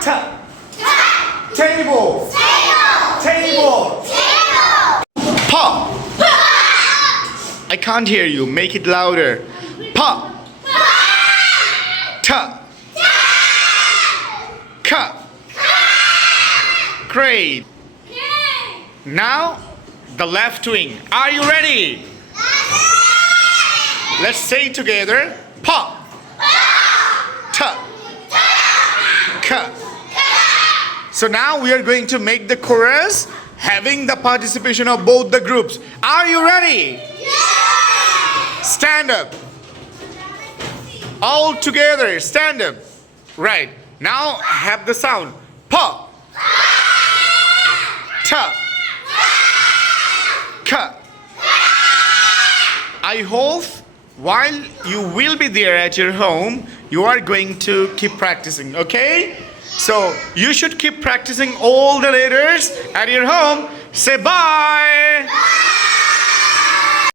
Ta. Table. Table. Pa. I can't hear you. Make it louder. Pa. Ta. Ka. Great. Now the left wing. Are you ready? Let's say it together. Pa. Ta. Ka. So now we are going to make the chorus having the participation of both the groups. Are you ready? Stand up. All together, stand up. Right. Now have the sound. Pa. Ta. Ka. I hope while you will be there at your home, you are going to keep practicing, okay? So you should keep practicing all the letters at your home. Say bye.